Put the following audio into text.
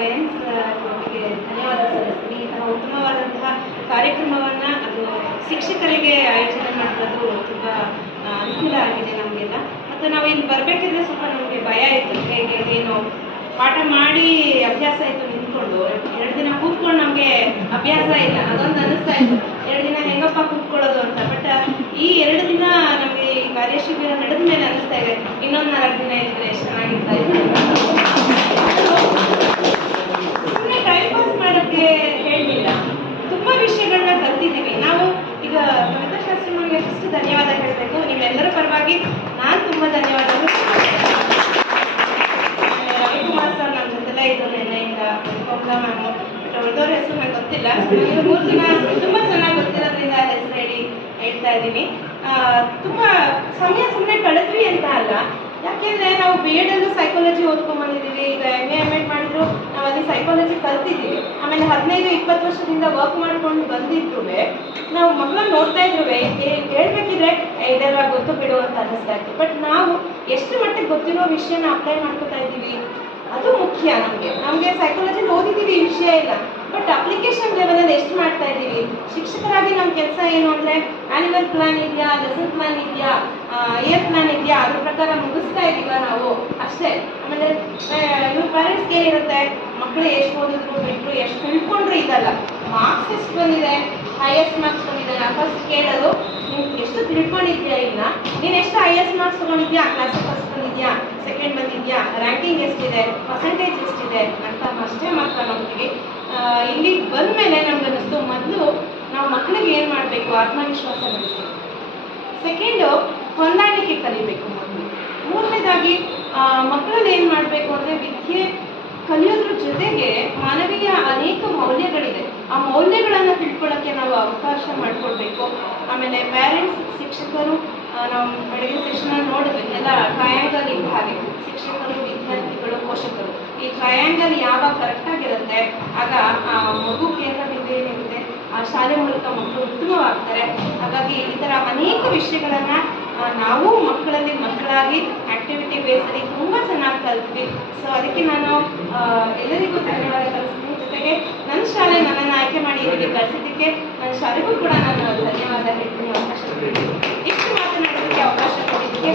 Lions ಅವರಿಗೆ ಧನ್ಯವಾದ ಸಲ್ಲಿಸ್ತೀನಿ. ಈ ಥರ ಉತ್ತಮವಾದಂತಹ ಕಾರ್ಯಕ್ರಮವನ್ನು ಅದು ಶಿಕ್ಷಕರಿಗೆ ಆಯೋಜನೆ ಮಾಡೋದು ತುಂಬ ಅನುಕೂಲ ಆಗಿದೆ ನಮಗೆಲ್ಲ. ಮತ್ತು ನಾವು ಇಲ್ಲಿ ಬರಬೇಕಿದ್ರೆ ಸ್ವಲ್ಪ ನಮಗೆ ಭಯ ಇತ್ತು, ಹೇಗೆ ಏನು ಪಾಠ ಮಾಡಿ ಅಭ್ಯಾಸ ಇತ್ತು ನಿಂತ್ಕೊಂಡು, 2 ದಿನ ಕೂತ್ಕೊಂಡು ನಮಗೆ ಅಭ್ಯಾಸ ಇಲ್ಲ, ಅದೊಂದು ಅನ್ನಿಸ್ತಾ ಇತ್ತು 2 ದಿನ ಹೆಂಗಪ್ಪ ಕೂತ್ಕೊಳ್ಳೋದು ಅಂತ. ಬಟ್ ಈ 2 ದಿನ ನಮಗೆ ಈ ಕಾರ್ಯಶಿಬಿರ ನಡೆದ ಮೇಲೆ ಅನ್ನಿಸ್ತಾ ಇದೆ ಇನ್ನೊಂದು 4 ದಿನ ಇದ್ರೆ ಎಷ್ಟು ಚೆನ್ನಾಗಿರ್ತಾ ಇದೆ. ಸುಮ್ಮನೆ ಟೈಮ್ ಪಾಸ್ ಮಾಡೋಕ್ಕೆ ಹೇಳಲಿಲ್ಲ, ತುಂಬ ವಿಷಯಗಳನ್ನ ಕಲ್ತಿದ್ದೀವಿ ನಾವು. ಈಗ ಕವಿತಾಶಾಸ್ತ್ರಿ ನಮಗೆ ಫಸ್ಟ್ ಧನ್ಯವಾದ ಹೇಳಬೇಕು, ನೀವೆಲ್ಲರ ಪರವಾಗಿ ನಾನು ತುಂಬ ಧನ್ಯವಾದಗಳು. ರವಿಕುಮಾರ್ ಸರ್ ನಮ್ಮ ಜೊತೆಲೇ ಇದ್ದು ನೆನ್ನೆಯಿಂದ, ಕಮಲಾ ಮ್ಯಾಮು, ಬಟ್ ಅವ್ರದವ್ರ ಹೆಸರು ನಂಗೆ ಗೊತ್ತಿಲ್ಲ. 3 ಜನ ತುಂಬ ಚೆನ್ನಾಗಿ ಗೊತ್ತಿರೋದ್ರಿಂದ ಹೆಸರು ಹೇಳ್ತಾ ಇದ್ದೀನಿ. ತುಂಬ ಸಮಯ ಸುಮ್ಮನೆ ಕಳೆದ್ವಿ ಅಂತ ಅಲ್ಲ, ಯಾಕೆಂದರೆ ನಾವು ಬಿ ಎಡಲ್ಲೂ ಸೈಕಾಲಜಿ ಓದ್ಕೊಂಡ್ಬಂದಿದ್ದೀವಿ. ಈಗ MA ಮಾಡಿದ್ರು ನಾವು ಅಲ್ಲಿ ಸೈಕಾಲಜಿ ಕಲ್ತಿದ್ದೀವಿ. ಆಮೇಲೆ 15-20 ವರ್ಷದಿಂದ ವರ್ಕ್ ಮಾಡ್ಕೊಂಡು ಬಂದಿದ್ರು ನಾವು ಮಕ್ಕಳನ್ನ ನೋಡ್ತಾ ಇದ್ರು ಹೇಳ್ಬೇಕಿದ್ರೆ ಇದೆಲ್ಲ ಗೊತ್ತು ಬಿಡು ಅಂತ ಅನ್ನಿಸ್ತಾ ಇತ್ತು. ಬಟ್ ನಾವು ಎಷ್ಟು ಮಟ್ಟಿಗೆ ಗೊತ್ತಿರೋ ವಿಷಯನ ಅಪ್ಲೈ ಮಾಡ್ಕೊತಾ ಇದ್ದೀವಿ ಅದು ಮುಖ್ಯ. ನಮಗೆ ಸೈಕಾಲಜಿಲಿ ಓದಿದ್ದೀವಿ ಈ ವಿಷಯ ಇಲ್ಲ, ಬಟ್ ಅಪ್ಲಿಕೇಶನ್ ಲೆವೆಲಲ್ಲಿ ಎಷ್ಟು ಮಾಡ್ತಾ ಇದ್ದೀವಿ. ಶಿಕ್ಷಕರಾಗಿ ನಮ್ಮ ಕೆಲಸ ಏನು ಅಂದರೆ ಆ್ಯನ್ಯುವಲ್ ಪ್ಲಾನ್ ಇದೆಯಾ, ಲೆಸನ್ ಪ್ಲಾನ್ ಇದೆಯಾ, ಇಯರ್ ಪ್ಲಾನ್ ಇದೆಯಾ, ಅದ್ರ ಪ್ರಕಾರ ಮುಗಿಸ್ತಾ ಇದ್ದೀವ ನಾವು ಅಷ್ಟೇ. ಆಮೇಲೆ ಇವ್ರ ಪೇರೆಂಟ್ಸ್ಗೆ ಏನಿರುತ್ತೆ, ಮಕ್ಕಳು ಎಷ್ಟು ಓದಿದ್ರು ಬಿಟ್ಟರು ಎಷ್ಟು ತಿಳ್ಕೊಂಡ್ರು ಇದಲ್ಲ, ಮಾರ್ಕ್ಸ್ ಎಷ್ಟು ಬಂದಿದೆ, ಹೈಯೆಸ್ಟ್ ಮಾರ್ಕ್ಸ್ ಬಂದಿದೆ. ನಾನು ಫಸ್ಟ್ ಕೇಳೋದು ನೀನು ಎಷ್ಟು ತಿಳ್ಕೊಂಡಿದ್ಯಾ, ಇಲ್ಲ ನೀನು ಎಷ್ಟು ಹೈಯೆಸ್ಟ್ ಮಾರ್ಕ್ಸ್ ತೊಗೊಂಡಿದ್ಯಾ, ಕ್ಲಾಸಿಗೆ ಫಸ್ಟ್ ಬಂದಿದ್ಯಾ, ಸೆಕೆಂಡ್ ಬಂದಿದ್ಯಾ, ರ್ಯಾಂಕಿಂಗ್ ಎಷ್ಟಿದೆ, ಪರ್ಸೆಂಟೇಜ್ ಎಷ್ಟಿದೆ ಅಂತ ಅಷ್ಟೇ ಮಾತ್ರ ನಮಗೆ. ಇಲ್ಲಿಗೆ ಬಂದ ಮೇಲೆ ನಮ್ಗೆ ಅನ್ನಿಸ್ತು, ಮೊದಲು ನಾವು ಮಕ್ಕಳಿಗೆ ಏನು ಮಾಡಬೇಕು, ಆತ್ಮವಿಶ್ವಾಸ ಬೆಳೆಸಬೇಕು. ಸೆಕೆಂಡು ಹೊಂದಾಣಿಕೆ ಕಲಿಬೇಕು ಮೊದಲು. 3ನೇದಾಗಿ ಮಕ್ಕಳಲ್ಲಿ ಏನು ಮಾಡಬೇಕು ಅಂದರೆ ವಿದ್ಯೆ ಕಲಿಯೋದ್ರ ಜೊತೆಗೆ ಮಾನವೀಯ ಅನೇಕ ಮೌಲ್ಯಗಳಿದೆ, ಆ ಮೌಲ್ಯಗಳನ್ನು ತಿಳ್ಕೊಳ್ಳೋಕ್ಕೆ ನಾವು ಅವಕಾಶ ಮಾಡಿಕೊಡ್ಬೇಕು. ಆಮೇಲೆ ಪೇರೆಂಟ್ಸ್, ಶಿಕ್ಷಕರು, ನಾವು ಬೆಳಗ್ಗೆ ಸೆಷನ್ ನೋಡಿದ್ವಿ ಎಲ್ಲ ಟ್ರಯಾಂಗಲ್ ಇದ್ದ ಹಾಗೆ, ಶಿಕ್ಷಕರು, ವಿದ್ಯಾರ್ಥಿಗಳು, ಪೋಷಕರು. ಈ ಟ್ರಯಾಂಗಲ್ ಯಾವಾಗ ಕರೆಕ್ಟಾಗಿರುತ್ತೆ ಆಗ ಆ ಮಗು ಕೇಂದ್ರ ಬಿಂದು ಏನಿರುತ್ತೆ ಆ ಶಾಲೆ ಮೂಲಕ ಮಕ್ಕಳು ಉತ್ತಮವಾಗ್ತಾರೆ. ಹಾಗಾಗಿ ಈ ಥರ ಅನೇಕ ವಿಷಯಗಳನ್ನು ನಾವು ಮಕ್ಕಳಾಗಿ ಆ್ಯಕ್ಟಿವಿಟಿ ಬೇಸಲ್ಲಿ ತುಂಬ ಚೆನ್ನಾಗಿ ಕಲಿತ್ವಿ. ಸೊ ಅದಕ್ಕೆ ನಾನು ಎಲ್ಲರಿಗೂ ಧನ್ಯವಾದ ಕಲಿಸ್ತೀನಿ. ಜೊತೆಗೆ ನನ್ನ ಶಾಲೆ ನನ್ನನ್ನು ಆಯ್ಕೆ ಮಾಡಿ ಇಲ್ಲಿಗೆ ಕಳಿಸಿದ್ದಕ್ಕೆ ನನ್ನ ಶಾಲೆಗೂ ಕೂಡ ನಾನು ಧನ್ಯವಾದ ಹೇಳ್ತೀನಿ. ಅವಕಾಶ ಇಷ್ಟು ಮಾತನಾಡೋದಕ್ಕೆ ಅವಕಾಶ ಕೊಟ್ಟಿದ್ದಕ್ಕೆ